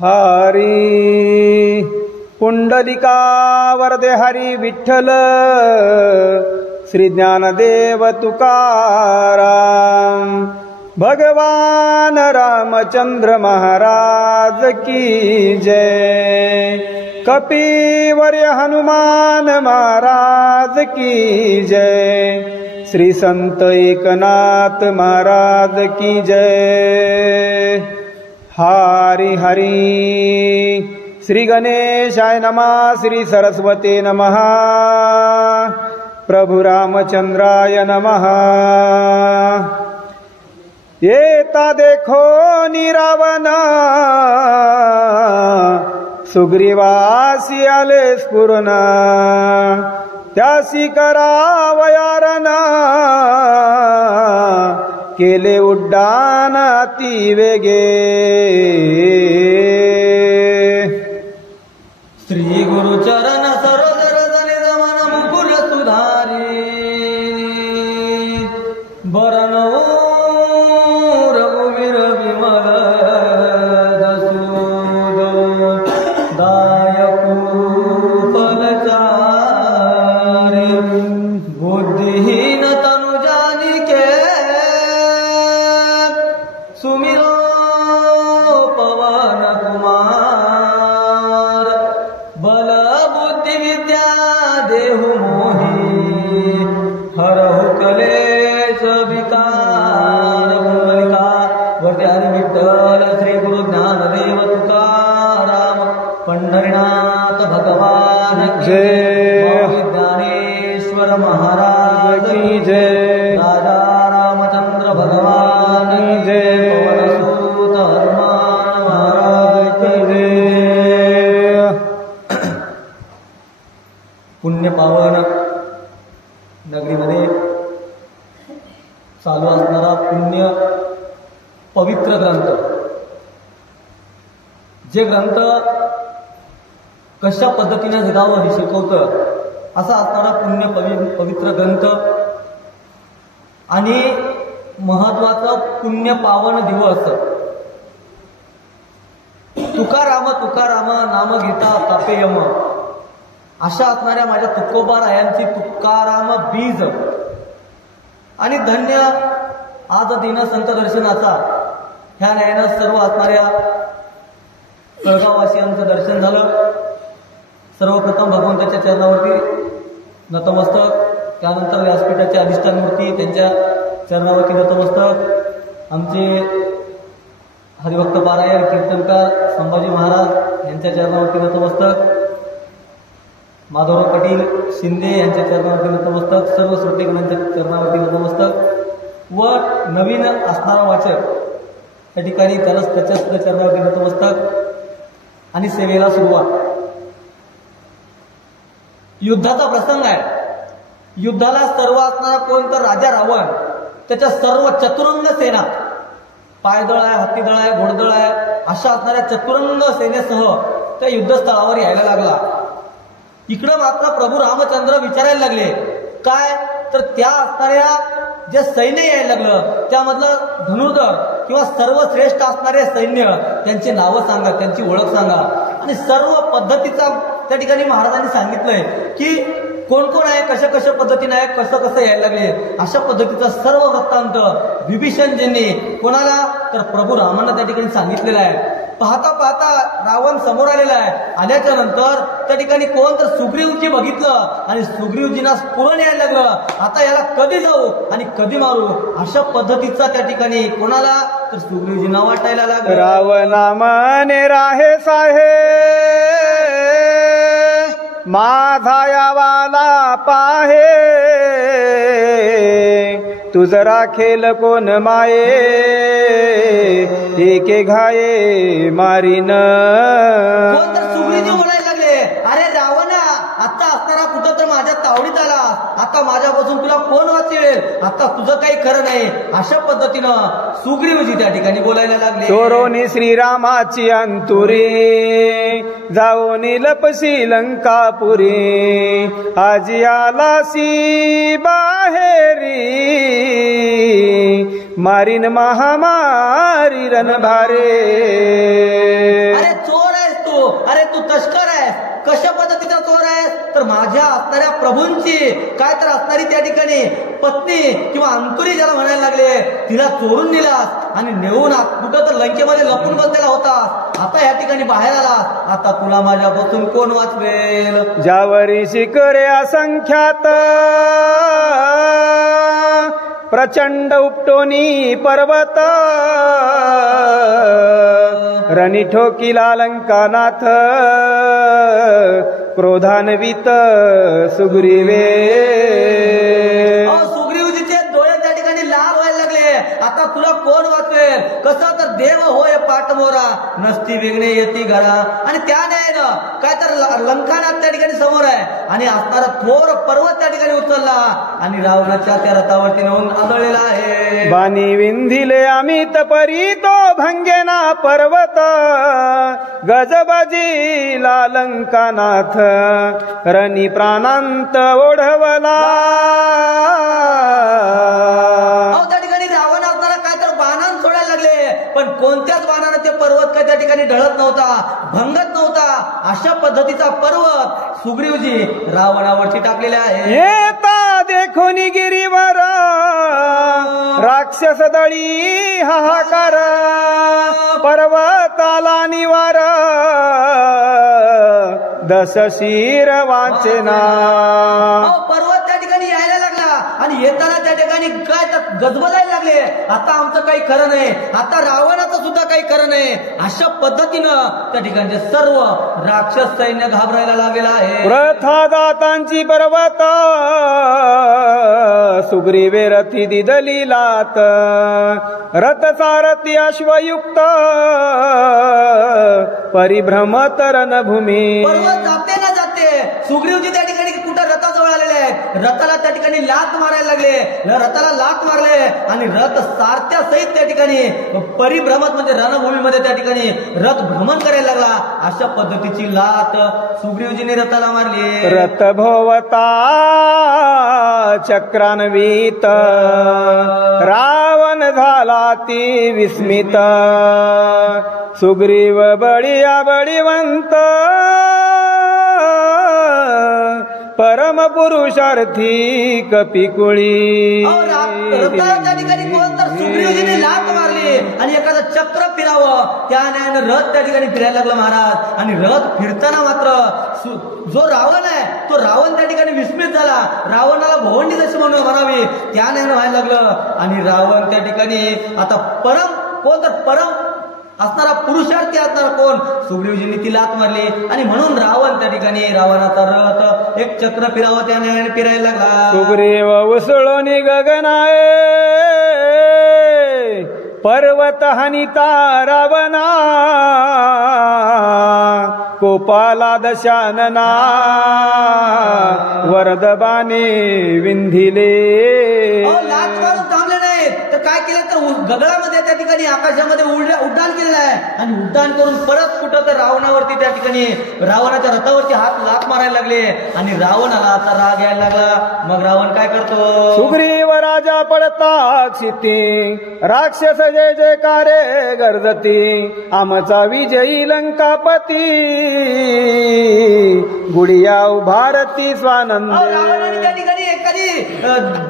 हरी पुंडलिका वरदे हरी विठ्ठल श्री ज्ञानदेव तुकाराम भगवान रामचंद्र महाराज की जय कपिवर्य हनुमान महाराज की जय श्री संत एकनाथ महाराज की जय हरि हरि श्री गणेशाय नमः श्री सरस्वती नमः प्रभु रामचंद्राय नमः येता देखो निरावण सुग्रीवासी आले स्फुरण त्यासी करावयारण केले उड्डाण अति वेगे श्री गुरु चरण सरोज रजनी दमन मुकुल सुधारी बरन रघुवीर विमल जसोद दायक फलचारी बुद्धिहीन तनु जानिके सुमिरो पवन कुमार बल बुद्धि विद्या देहु मोहि हरहु कलेश विकार पुंडलिका वरदे हरी विठ्ठल श्री गुरु ज्ञानदेव तुकाराम पंढरीनाथ भगवान जय ज्ञानेश्वर महाराज की जय राजा रामचंद्र भगवान की जय पवनसूत हनुमान महाराज की जय पुण्य पावन नगरीमध्ये चालू असणारा पुण्य पवित्र ग्रंथ जे ग्रंथ कशा पद्धतीने जगावं हे शिकवतं असा असणारा पुण्य पवित्र ग्रंथ आणि महत्वाचा पुण्य पावन दिवस तुकाराम तुकाराम नाम घेता तापे यम अशा असणाऱ्या माझ्या तुकोबारायांची तुकाराम बीज आणि धन्य आज दिन संत दर्शनाचा ह्या न्यायानं सर्व असणाऱ्या तळगाववासियांचं दर्शन झालं. सर्वप्रथम भगवंताच्या चरणावरती नतमस्तक, त्यानंतर व्यासपीठाचे अधिष्ठान मूर्ती त्यांच्या चरणावरती नतमस्तक, आमचे हरिभक्त पारायण कीर्तनकार संभाजी महाराज यांच्या चरणावरती नतमस्तक, माधवराव पाटील शिंदे यांच्या चरणावरती नतमस्तक, सर्व श्रोतेगणांच्या चरणावरती नतमस्तक व नवीन असणारा वाचक त्या ठिकाणी त्याच्या चरणावरती नतमस्तक आणि सेवेला सुरुवात. युद्धाचा प्रसंग आहे. युद्धाला सर्व असणारा कोण तर राजा रावण त्याच्या सर्व चतुरंग सेना, पायदळ आहे, हत्तीदळ आहे, घोडदळ आहे, अशा असणाऱ्या चतुरंग सेनेसह त्या युद्धस्थळावर यायला लागला. इकडं मात्र प्रभू रामचंद्र विचारायला लागले काय तर त्या असणाऱ्या जे सैन्य यायला लागलं त्यामधलं धनुर्धर किंवा सर्वश्रेष्ठ असणारे सैन्य त्यांची नावं सांगा, त्यांची ओळख सांगा. आणि सर्व पद्धतीचा त्या ठिकाणी महाराजांनी सांगितलंय की कोण कोण आहे, कशा कशा पद्धतीने आहे, कसं कसं यायला लागले, अशा पद्धतीचा सर्व वृत्तांत विभीषणजींनी कोणाला तर प्रभू रामांना त्या ठिकाणी सांगितलेला आहे. पाहता पाहता रावण समोर आलेला आहे. आल्याच्या नंतर त्या ठिकाणी कोण तर सुग्रीवजी बघितलं आणि सुग्रीवजींना स्फुरण यायला लागलं. आता याला कधी जाऊ आणि कधी मारू अशा पद्धतीचा त्या ठिकाणी कोणाला तर सुग्रीवजींना वाटायला लागलं. रावणा मने राहे साहे माझा यावाला पाहे तुझ राखेल कोण माये एके घाये मारीन. कोण तर सुग्रीवजी म्हणायला लागले अरे रावणा असताना कुठं तर माझ्या तावडीत आला, आता माझ्यापासून तुला कोण वाचवेल, आता तुझं काही खरं नाही. अशा पद्धतीनं सुग्रीवजी त्या ठिकाणी बोलायला लागले. चोरोनी श्रीरामाची अंतुरी, जाओनी लपसी लंकापुरी, आजी आलासी बाहेरी, मारीन महामारी रणभारे. अरे चोर आहेस तू, अरे तू तस्कर आहेस. कशा पद्धतीचा चोर आहेस, तर माझ्या असणाऱ्या प्रभूंची काय तर असणारी त्या ठिकाणी पत्नी किंवा अंकुरी ज्याला म्हणायला लागले, तिला चोरून नेलास आणि नेऊन कुठं तर लंकेमध्ये लपून बसलेला होतास, आता या ठिकाणी बाहेर आलास, आता तुला माझ्यापासून कोण वाचवेल. ज्यावरी शिखरे असंख्यात, प्रचंड उपटोनी पर्वत, रणी ठोकिला लंकानाथ, क्रोधान्वित सुग्रीवे. सुग्रीवजीचे डोळे त्या ठिकाणी लाल व्हायला लागले. आता तुला कोण वाचवेल, कसं तर देव होय पाठमोरा, नसती वेगळे येती घरा. आणि त्याने काय तर लंकानाथ त्या ठिकाणी समोर आहे आणि असणारा थोर पर्वत त्या ठिकाणी उचलला आणि रावणाच्या त्या रथावरती नेऊन आदळलेला आहे. बाणी विंधिले अमित परी, तो भंगेना पर्वत, गजबाजीला लंकानाथ, रणी प्राणांत ओढवला. त्या ठिकाणी रावण असणारा काय तर बाणान सोडायला लागले, पण कोणत्याच बाणानं ते पर्वत काय त्या ठिकाणी ढळत नव्हता, भंगत नव्हता. अशा पद्धतीचा पर्वत सुग्रीवजी रावणावरती टाकलेला आहे. येता देखोनी गिरीवर, राक्षस दळी हाहाकार, पर्वताला निवार, दश शिर वाचना. पर्वत त्या ठिकाणी यायला लागला आणि येताना त्या ठिकाणी काय तर गजबजायला लागले, आता आमचं काही खरं नाही, आता रावणाचं सुद्धा काही खरं नाही. अशा पद्धतीनं त्या ठिकाणचे सर्व राक्षस सैन्य घाबरायला लागलेला आहे. प्रथा दातांची पर्वत, सुग्रीवे रथी दिदली लात, रथ सारथी अश्वयुक्त, परिभ्रमत रणभूमी. पर्वत जाते ना जाते, सुग्रीवजी त्या ठिकाणी कुठं रथाजवळ आलेले आहेत, रथाला त्या ठिकाणी लात मारायला लागले, रथाला लात मारले आणि रथ सारथ्या सहित त्या ठिकाणी परिभ्रमत म्हणजे रणभूमीमध्ये त्या ठिकाणी रथ भ्रमण करायला लागला. अशा पद्धतीची लात सुग्रीवजीने रथाला मारली. रथ भोवता चक्रान्वित, रावण झाला ती विस्मित, सुग्रीव बळीया बळीवंत, परम पुरुषार्थी कपिकुळी. रथाला त्या ठिकाणी कोण तर सुग्रीवजीने लात मारली आणि एखादं चक्र फिरावं, त्याने रथ त्या ठिकाणी फिरायला लागला महाराज. आणि रथ फिरताना मात्र जो रावण आहे तो रावण त्या ठिकाणी विस्मित झाला, रावणाला भोवंडी जशी म्हणावी त्याने व्हायला लागलं. आणि रावण त्या ठिकाणी आता कोण तर परम असणारा पुरुषार्थी असणारा कोण, सुग्रीवजींनी ती लात मारली आणि म्हणून रावण त्या ठिकाणी रावणाचा रथ एक चक्र फिरावं त्याने फिरायला लागला. सुग्रीव उसळोनी गगनाए, पर्वत हनिता रावणा, कोपाला दशानना, वरदबाने विंधिले. लात मारून थांबले नाहीत तर काय केलं तर गगनामध्ये त्या ठिकाणी आकाशामध्ये उड्डाण केलेलं आहे आणि उड्डाण करून परत कुठं तर रावणावरती त्या ठिकाणी रावणाच्या रथावरती हात लात मारायला लागले आणि रावणाला आता राग यायला लागला. मग रावण काय करतो, सुग्रीव राजा पडता क्षिती, राक्षस जय जयकारे गर्जती, आमचा विजयी लंकापती, गुडिया उभारती स्वानंद. रावणाने त्या ठिकाणी एखादी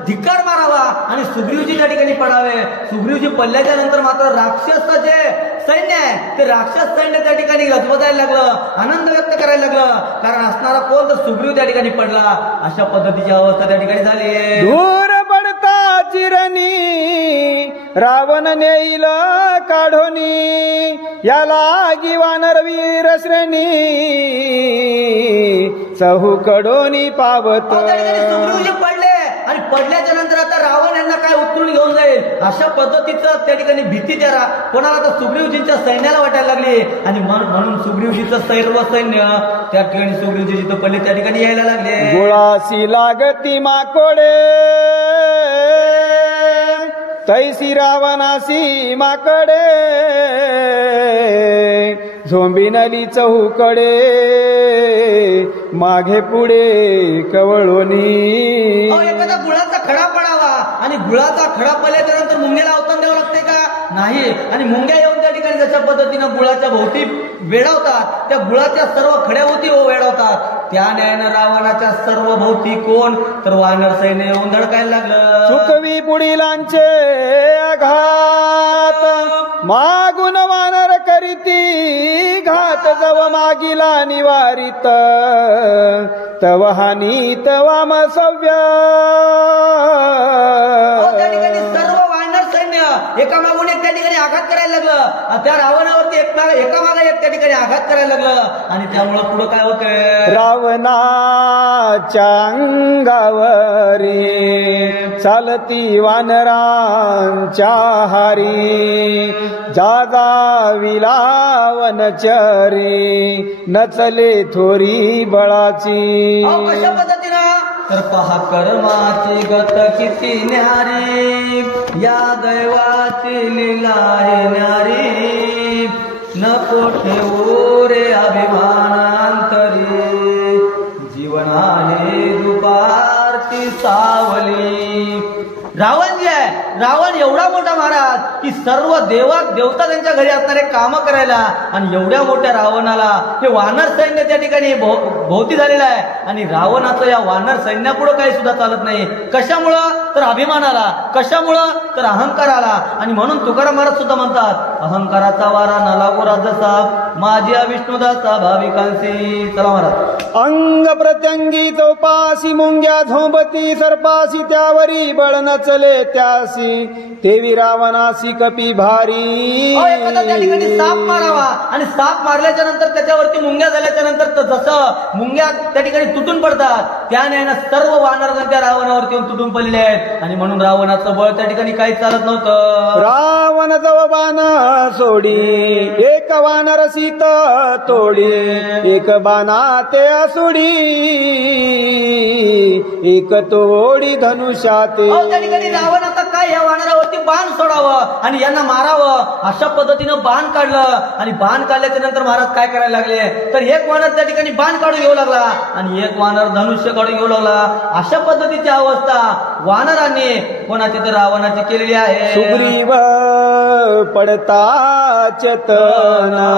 धिक्कार मारावा आणि सुग्रीवजी त्या ठिकाणी पडावे. सुग्रीवजी पडल्याच्या नंतर मात्र राक्षस जे सैन्य आहे ते राक्षस सैन्य त्या ठिकाणी गजबजायला लागलं, आनंद व्यक्त करायला लागलं, कारण असणारा कोण तर सुग्रीव त्या ठिकाणी पडला. अशा पद्धतीची अवस्था त्या ठिकाणी झाली. दूर पडता चिरणी, रावण नेईल काढोनी, याला वानर वीर श्रेणी, चहू कडोनी पावत. सुग्रीवजी पडले आणि पडल्याच्या नंतर आता रावण यांना काय उतरून घेऊन जाईल अशा पद्धतीचं त्या ठिकाणी भीती त्या कोणाला आता सुग्रीवजींच्या सैन्याला वाटायला लागली आणि म्हणून सुग्रीवजीचं सर्व सैन्य त्या ठिकाणी सुग्रीवजी जिथं पडले त्या ठिकाणी यायला लागले. गुळासी लागती माकोडे तैसी रावणासी माकडे झोंबिनली चहूकडे मागे पुढे कवळोनी. एखादा गुळाचा खडा पडावा आणि गुळाचा खडा पडल्याच्या नंतर मुंग्याला अवतार द्यावं लागते का? नाही. आणि मुंग्या येऊन त्या ठिकाणी जशा पद्धतीनं गुळाच्या भोवती वेढावतात त्या गुळाच्या सर्व खड्याभोवती वेढावतात त्या न्यायानं रावणाच्या सर्व भोवती कोण तर वानर सैन्य येऊन धडकायला लागलं. चुकवी पुढीलांचे आघात मागून वानर करीती घात जव मागिला निवारित तव हानी तवा मसव्य. त्या ठिकाणी सर्व वानर सैन्य एकामागून एक त्या ठिकाणी आघात करायला लागलं. त्या रावणावरती एकामागे एक त्या ठिकाणी आघात करायला लागलं आणि त्यामुळं पुढं काय होतंय रावणाच्या अंगावरी चालती वानरांच्या हारी जादा विलावनचरी नचले थोरी बळाची. कशा पद्धतीनं तर पहा कर्माची गत किती न्यारी या दैवाची लीला आहे न्यारी नको ठेवू रे अभिमानांतरी जीवन आहे दुपारची सावली. रावण जे आहे रावण एवढा मोठा महाराज की सर्व देवता त्यांच्या घरी असणारे काम करायला आणि एवढ्या मोठ्या रावणाला हे वानर सैन्य त्या ठिकाणी भोवती झालेलं आहे आणि रावणाचं या वानर सैन्यापुढे काही सुद्धा चालत नाही. कशामुळं तर अभिमानाला, कशामुळं तर अहंकाराला. आणि म्हणून तुकाराम महाराज सुद्धा म्हणतात अहंकाराचा वारा न लागो राजसा माझी विष्णुदासा भाविकांशी. चला महाराज. अंग प्रत्यंगी चौपासी मुंग्या झोंबती सर्पासी त्यावरी बळ नचले त्यासी तेवी रावणासी कपी भारी. एखादा त्या ठिकाणी साप मारावा आणि साप मारल्याच्या नंतर त्याच्यावरती मुंग्या झाल्याच्या नंतर जसं मुंग्या त्या ठिकाणी तुटून पडतात त्याने सर्व वानरगण त्या रावणावरती येऊन तुटून पडलेले आहेत आणि म्हणून रावणाचं बळ त्या ठिकाणी काही चालत नव्हतं. रावण जव बाण सोडी एक वानर सीत तोडी एक बाणा ते असुडी एक तोडी धनुष्याते. त्या ठिकाणी रावण आता काय या वानरावरती बाण सोडावं आणि यांना मारावं अशा पद्धतीनं बाण काढलं आणि बाण काढल्याच्या नंतर महाराज काय करायला लागले तर एक वानर त्या ठिकाणी बाण काढून घेऊ लागला आणि एक वानर धनुष्य काढून घेऊ लागला. अशा पद्धतीची अवस्था वानरांनी कोणाची तर रावणाची केलेली आहे. सुग्रीव पडता चेतना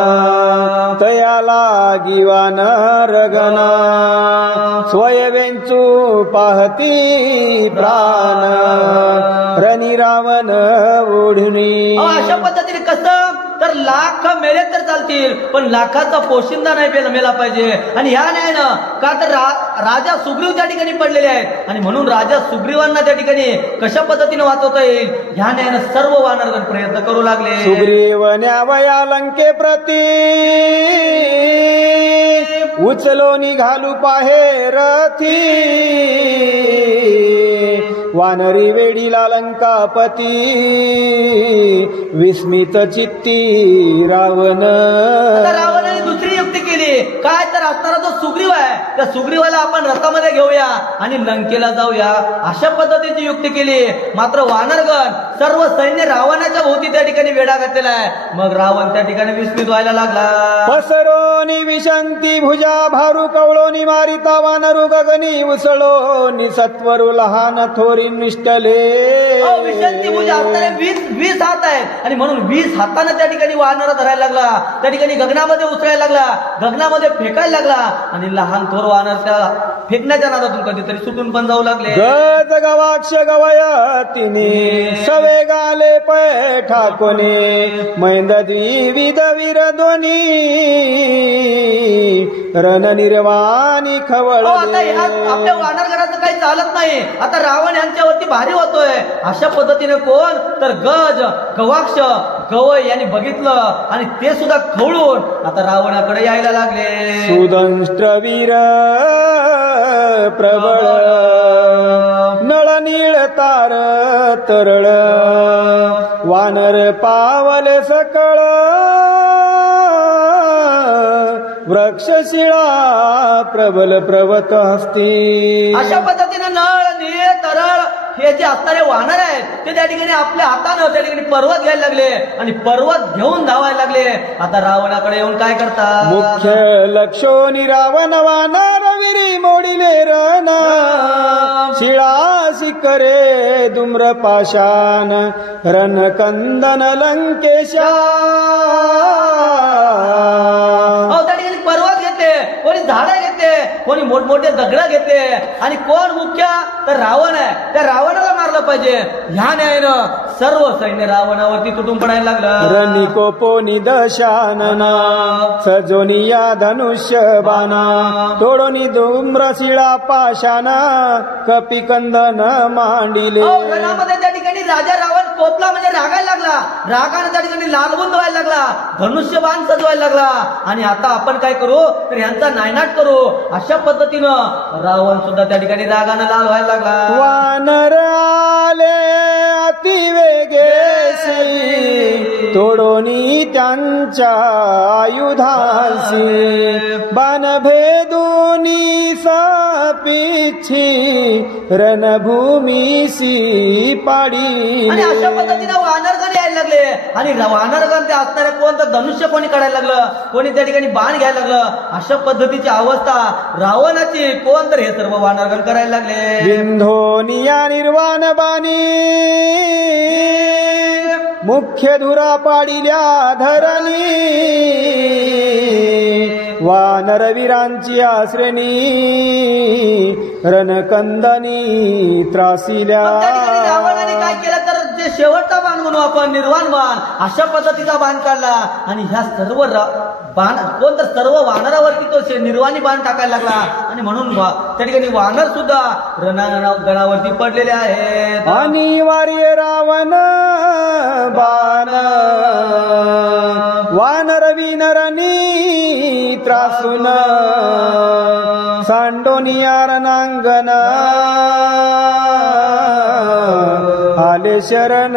तयाला गिवानर गणा स्वयंचू पाहती प्राण रणी रावण ओढणी. अशा पद्धतीने कसं तर लाख मेले तर चालतील पण लाखाचा पोशिंदा नाही मेला पाहिजे. आणि ह्या न्यायानं का तर राजा सुग्रीव त्या ठिकाणी पडलेले आहेत आणि म्हणून राजा सुग्रीवांना त्या ठिकाणी कशा पद्धतीने वाचवता येईल ह्या न्यायानं सर्व वानरगण प्रयत्न करू लागले. सुग्रीव न्यावया लंके प्रती उचलो निघालू पाहे रथी वानरी वेडीला लंकापती विस्मित चित्ती रावण. रावणाने दुसरी युक्ती केली काय तर असणारा जो सुग्रीव आहे त्या सुग्रीवाला आपण रथामध्ये घेऊया आणि लंकेला जाऊया अशा पद्धतीची युक्ती केली. मात्र वानरगण सर्व सैन्य रावणाच्या भोवती त्या ठिकाणी वेढा घातलेला आहे. मग रावण त्या ठिकाणी विस्मित व्हायला लागला. पसरोनी विशंती भुजा भारू कवळोनी मारिता वानरू गगनी उसळोनी सत्वरू लहान थोरी निष्ठले. विशंती भुजा असणारे 20 हात आहेत आणि म्हणून 20 हाताने त्या ठिकाणी वानर धरायला लागला. त्या ठिकाणी गगनामध्ये उचलायला लागला, गगनामध्ये फेकायला लागला आणि लहान थोर वानर त्या फेकण्याच्या नादातून कधीतरी सुटून पण जाऊ लागले. गज गवाक्ष गवयतिनी सवे गाले पै ठाकोने मैंद द्विविध वीर दोनी रण निर्वाणी खवळ. आता आपल्या वानरगणाचं काही चालत नाही. आता रावण यांच्यावरती भारी होतोय. अशा पद्धतीने कोण तर गज गवाक्ष गवय यांनी बघितलं आणि ते सुद्धा खवळून आता रावणाकडे यायला लागले. सुदंष्ट्र वीर प्रबळ नळ नीळ तार तरळ वानर पावले सकळ वृक्षशिळा प्रबल प्रवत हस्ती. अशा पद्धतीनं नळ निळे तरळ हे जे असणारे वानर आहेत ते त्या ठिकाणी आपल्या हातानं त्या ठिकाणी पर्वत घ्यायला लागले आणि पर्वत घेऊन धावायला लागले. आता रावणाकडे येऊन काय करतात? मुख्य लक्षोनी रावण वानर विरी मोडिले रण शिळा शिकरे धूम्र पाषाण रणकंदन लंकेशा. त्या ठिकाणी पर्वत घेते, कोणी झाडं घेते, कोणी मोठमोठे दगड घेते आणि कोण मुख्य तर रावण आहे. त्या रावणाला मारलं पाहिजे ह्या न्यायानं सर्व सैन्य रावणावरती तुटून पडायला लागलं. रनिकोपो निदशानना सजोनिया धनुष्य बाणा तोडोनी धूम्रशिळा पाषाणा कपिकंदन मांडिले. रणामध्ये त्या ठिकाणी राजा रावण कोपला म्हणजे रागायला लागला. रागाने त्या ठिकाणी लालगुंद व्हायला लागला, धनुष्यबाण सजवायला लागला. आणि आता आपण काय करू तर ह्यांचा नायनाट करू अशा पद्धतीनं रावण सुद्धा त्या ठिकाणी रागाने लाल व्हायला लागला. वानर आले अतिवेगेसी तोडोनी त्यांच्या आयुधांसी बाण भेदूनी सापिच्छी रणभूमीसी पाडी. आणि अशा पद्धतीनं वानरगण यायला लागले आणि वानरगण ते असणारे कोण तर धनुष्य कोणी काढायला लागलं, कोणी त्या ठिकाणी बाण घ्यायला लागलं. अशा पद्धतीची अवस्था रावणाची कोण तर हे सर्व वानरगण करायला लागले. बिंधोनिया निर्वाण बाणी मुख्य धुरा पाडिल्या धरणी वानरवीरांची आश्रणी रणकंदनी त्रासिल्या. रावणाने काय केलं तर जे शेवटचा बाण म्हणू आपण निर्वाण बाण अशा पद्धतीचा बाण काढला आणि ह्या सर्व बाण कोण तर सर्व वानरावरती तो निर्वाणी बाण टाकायला लागला. आणि म्हणून त्या ठिकाणी वानर सुद्धा रणांगणावरती पडलेले आहेत. अनिवार्य रावण बाण वानर विनरनी त्रासून सांडोनिया रणांगणा आले शरण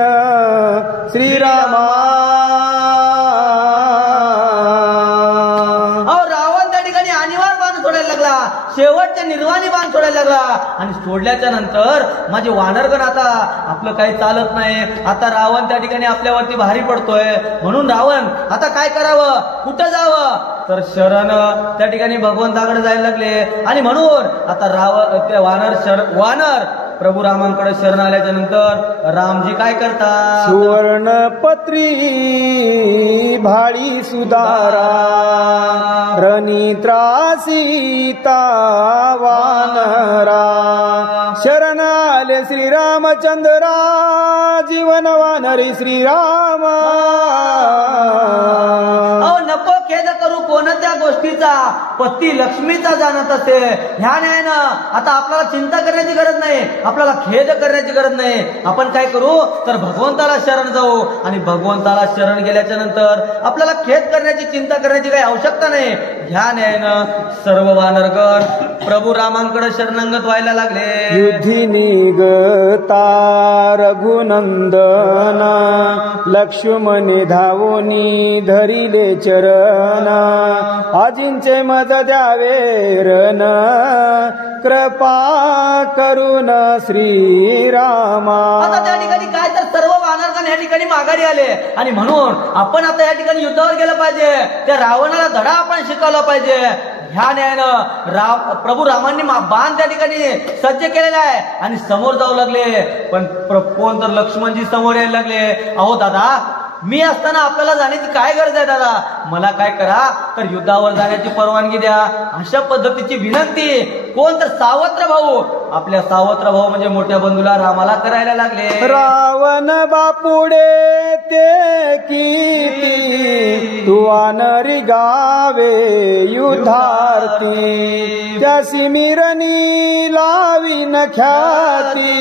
श्रीरामा. रावण त्या ठिकाणी अनिवार्य बाण सोडायला लागला, शेवटचे निर्वाणी बाण सोडायला लागला. आणि सोडल्याच्या नंतर माझे वानरगण आता आपलं काही चालत नाही. आता रावण त्या ठिकाणी आपल्यावरती भारी पडतोय. म्हणून रावण आता काय करावं, कुठं जावं तर शरण त्या ठिकाणी भगवंताकडे जायला लागले. आणि म्हणून आता वानर प्रभू रामांकडे शरण आल्याच्या नंतर रामजी काय करतात? सुवर्ण पत्री भाळी सुधारा रणी त्रासिता वानरा शरण आले श्रीरामचंद्रा जीवन वानरी श्रीरामा. नको खेद करू कोणत्या गोष्टीचा, पती लक्ष्मीचा जाणत असे. ह्या न्यायानं आता आपल्याला चिंता करण्याची गरज नाही, आपल्याला खेद करण्याची गरज नाही. आपण काय करू तर भगवंताला शरण जाऊ आणि भगवंताला शरण गेल्याच्या नंतर आपल्याला खेद करण्याची, चिंता करण्याची काही आवश्यकता नाही. ह्या न्यायानं सर्व वानरगण प्रभू रामांकडे शरणागत व्हायला लागले. युद्धी निगता रघुनंदन लक्ष्मणे धावोनी धरिले चरण आजींचे मज द्यावे रण कृपा करून श्रीरामा. आता त्या ठिकाणी काय तर सर्व वानरगण या ठिकाणी माघारी आले आणि म्हणून आपण आता या ठिकाणी युद्धावर गेलं पाहिजे. त्या रावणाला धडा आपण शिकवला पाहिजे. ह्या न्यायानं प्रभू रामांनी बाण त्या ठिकाणी सज्ज केलेला आहे आणि समोर जाऊ लागले. पण कोण तर लक्ष्मणजी समोर यायला लागले. अहो दादा, मी असताना आपल्याला जाण्याची काय गरज आहे दादा, मला काय करा तर युद्धावर जाण्याची परवानगी द्या. अशा पद्धतीची विनंती कोण तर सावत्र भाऊ, आपल्या सावत्र भाऊ म्हणजे मोठ्या बंधूला रामाला करायला लागले. रावण बापुडे ते किती तू वानरी गावे युद्धार्थी त्यासी मिरणी लावीन ख्याती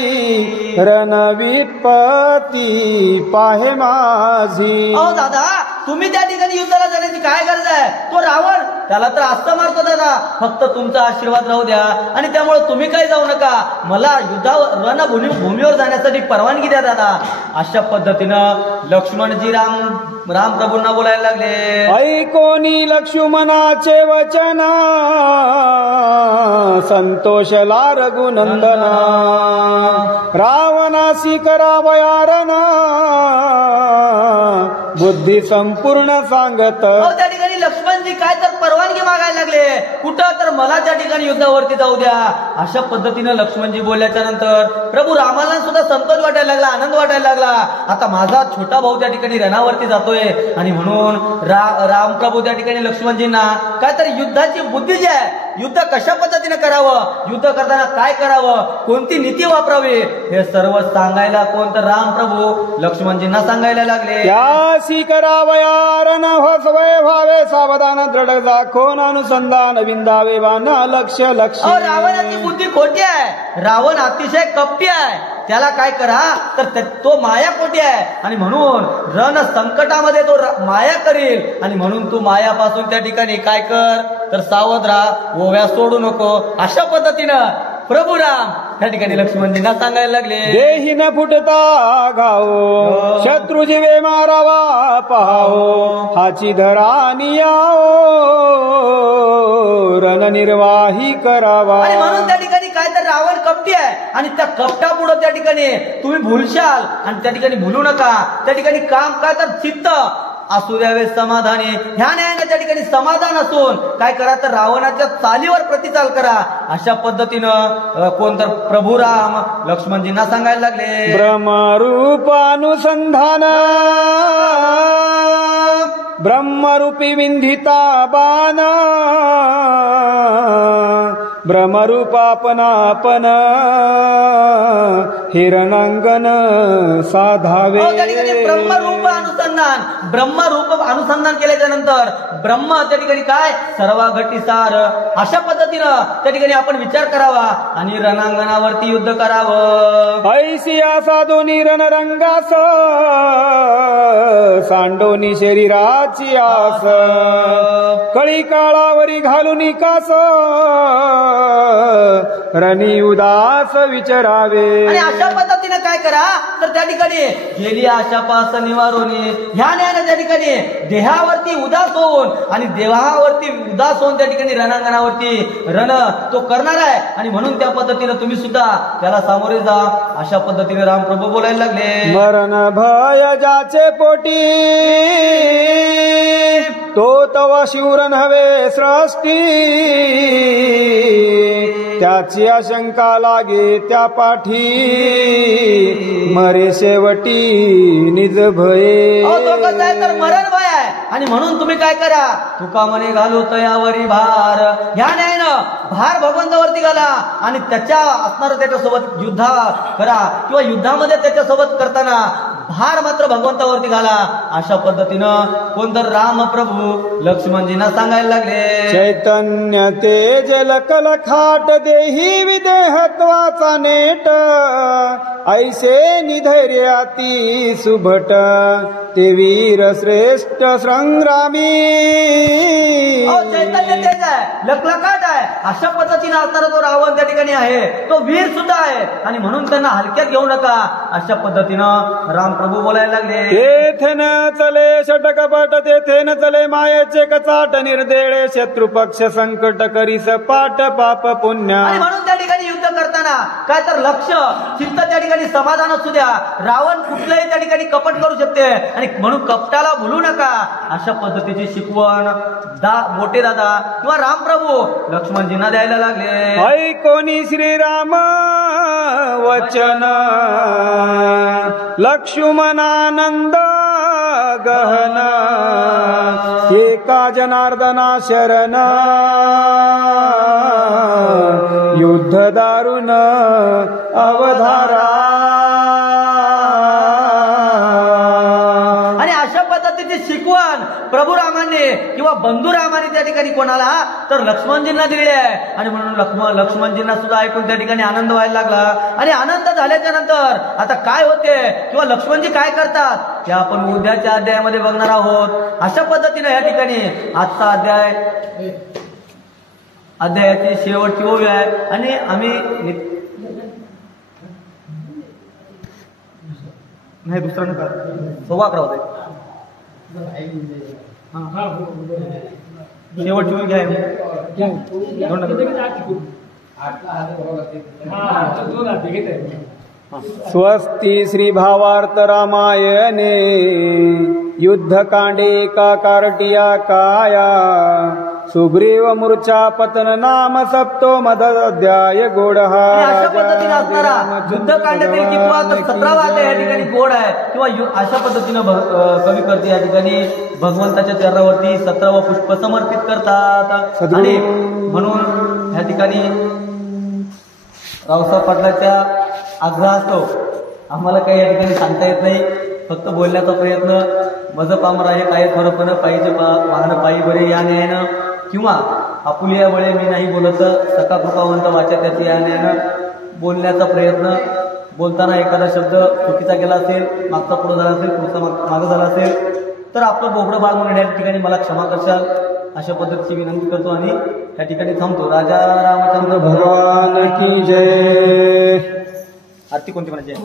रणविटपती पाहे माझी. अहो दादा, तुम्ही त्या ठिकाणी युद्धाला जाण्याची काय गरज आहे? तो रावण त्याला तर असं मारतो दादा, फक्त तुमचा आशीर्वाद राहू द्या आणि त्यामुळे तुम्ही काही जाऊ नका, मला युद्धावर रणभूमीवर जाण्यासाठी परवानगी द्या दादा. अशा पद्धतीनं लक्ष्मणजी रामप्रभूंना बोलायला लागले. ऐकोनी लक्ष्मणाचे वचन संतोषला रघुनंदना, रावणासी करावयारण बुद्धी संपूर्ण सांगत. त्या ठिकाणी लक्ष्मणजी काय तर परवानगी मागायला लागले, कुठं तर मला त्या ठिकाणी युद्धावरती जाऊ द्या. अशा पद्धतीनं लक्ष्मणजी बोलल्याच्या नंतर प्रभू रामाला सुद्धा संतोष वाटायला लागला, आनंद वाटायला लागला. आता माझा छोटा भाऊ त्या ठिकाणी रणावरती जातोय आणि म्हणून रामप्रभू त्या ठिकाणी लक्ष्मणजींना काय तर युद्धाची बुद्धी जी आहे, युद्ध कशा पद्धतीने करावं, युद्ध करताना काय करावं, कोणती नीती वापरावी, हे सर्व सांगायला कोण तर रामप्रभू लक्ष्मणजींना सांगायला लागले. त्यासी करावयारण होसवय व्हावे सावधान, दृढ दाखवून अनुसंधान विंदावे वाना लक्ष लक्ष. रावणाची बुद्धी खोटी आहे, रावण अतिशय कपटी आहे, त्याला काय करा तर तो माया कोटी आहे आणि म्हणून रण संकटामध्ये तो माया करील आणि म्हणून तू मायापासून त्या ठिकाणी काय कर तर सावध राहा, ओव्या सोडू नको. अशा पद्धतीनं प्रभू राम त्या ठिकाणी लक्ष्मणजींना सांगायला लागले. देही न फुटता गाओ शत्रू जीवे मारावा पहाओ, हाची धरानी आओ रणनिर्वाही करावा. आणि म्हणून त्या ठिकाणी काय तर रावण कपटी आहे आणि त्या कपटापुढे त्या ठिकाणी तुम्ही भुलशाल आणि त्या ठिकाणी भुलू नका. त्या ठिकाणी काम काय तर चित्त असू द्यावे समाधानी, ह्या न्यायाने त्या ठिकाणी समाधान असून काय करा तर रावणाच्या चालीवर प्रतिचाल करा. अशा पद्धतीनं कोणतर प्रभू राम लक्ष्मणजींना सांगायला लागले. ब्रह्मरूप अनुसंधान ब्रह्मरूपी विंधिता बाण, ब्रह्मरूपापनापन हिरणांगण साधावे. त्या ठिकाणी ब्रह्मरूप अनुसंधान, ब्रह्मरूप अनुसंधान केल्याच्या नंतर ब्रह्म त्या ठिकाणी काय सर्व घटी सार, अशा पद्धतीनं त्या ठिकाणी आपण विचार करावा आणि रणांगणावरती युद्ध करावं. ऐसिया साधोनी रणरंगास सांडोनी शरीराची आस, कळी काळावरी घालून कास रणी उदास विचारावे. आणि अशा पद्धतीने काय करा तर त्या ठिकाणी गेली आशा पास निवारोनी, ह्या न्यायाने त्या ठिकाणी देहावरती उदास होऊन आणि देहावरती उदास होऊन त्या ठिकाणी रणांगणावरती रण तो करणार आहे आणि म्हणून त्या पद्धतीने तुम्ही सुद्धा त्याला सामोरे जा. अशा पद्धतीने रामप्रभू बोलायला लागले. मरण भय ज्याचे पोटी तो तव शिवर नव्हे सृष्टी, त्याची आशंका लागे त्या पाठी मरे शेवटी निज भये. तर मरण भय आहे आणि म्हणून तुम्ही काय करा तुका मने घालू तयावरी भार, ह्या न्यायानं भार भगवंतावरती घाला आणि त्याच्या असणार त्याच्यासोबत युद्ध करा किंवा युद्धामध्ये त्याच्यासोबत करताना भार मात्र भगवंतावरती घाला. अशा पद्धतीनं कोणतर रामप्रभू लक्ष्मणजींना सांगायला लागले. चैतन्य तेज लकल खाट देही विदेहत्वाचा नेट, ऐसे निधैर्य अति सुभट ते वीर श्रेष्ठ संग्रामी. चैतन्य तेज आहे, लखलखाट आहे, अशा पद्धतीने असणारा तो रावण त्या ठिकाणी आहे, तो वीर सुद्धा आहे आणि म्हणून त्यांना हलक्यात घेऊ नका. अशा पद्धतीनं रामप्रभू बोलायला लागले. तेथे न चले षटकपट, तेथे न चले मायेचे कचाट, निर्देळे शत्रू पक्ष संकट करीस पाठ पाप पुण्य. आणि म्हणून त्या ठिकाणी युद्ध करताना काय तर लक्ष चित्त त्या ठिकाणी समाधान असू द्या. रावण कुठलंही त्या ठिकाणी कपट करू शकते आणि म्हणून कपटाला भुलू नका. अशा पद्धतीची शिकवण मोठे दादा किंवा रामप्रभू लक्ष्मणजींना द्यायला लागले. ऐकोनी श्रीराम वचन लक्ष्मणानंद गहन, एका जनार्दना शरण युद्ध दारुण अवधारा. आणि अशा पद्धतीची शिकवण प्रभू रामाने किंवा बंधू रामाने त्या ठिकाणी कोणाला तर लक्ष्मणजींना दिलेली आहे. आणि म्हणून लक्ष्मणजींना सुद्धा ऐकून त्या ठिकाणी आनंद व्हायला लागला. आणि आनंद झाल्याच्या नंतर आता काय होते किंवा लक्ष्मणजी काय करतात हे आपण उद्याच्या अध्यायामध्ये बघणार आहोत. अशा पद्धतीने या ठिकाणी आजचा अध्यायाची शेवटची ओवी आहे. आणि आम्ही नाही दुसरा नका 11:15 होते शेवटची ओवी घ्या. स्वस्ति श्री भावार्थ रामायणे युद्धकांडे का कारटिया काया सुग्रीव मूर्छा पतन नाम सप्तो मदध्याय गोडहा. अशा पद्धतीने असणारा युद्धकांडातील किंवा 17वा अध्याय या ठिकाणी गोड आहे किंवा अशा पद्धतीनं कवी करते या ठिकाणी भगवंताच्या चरणावरती 17व पुष्प समर्पित करतात. आणि म्हणून या ठिकाणी रावसाहेब पाटलाच्या आग्रहास्तव आम्हाला काही या ठिकाणी सांगता येत नाही. फक्त बोलण्याचा प्रयत्न मज पामर आहे काय खरंपण पायीचे वाहन पायी बरे या न्यायानं किंवा आपुलिया बळे मी नाही बोलत सका कृपावंत वाचा त्याची या न्यायानं बोलण्याचा प्रयत्न बोलताना एखादा शब्द चुकीचा गेला असेल, मागचा पुढं झाला असेल, पुढचा मागं झाला असेल तर आपलं बोबडं बाळ म्हणून या ठिकाणी मला क्षमा करशाल अशा पद्धतीची विनंती करतो आणि या ठिकाणी थांबतो. राजा रामचंद्र भगवान की जय. आरती कोणती म्हणायची आहे?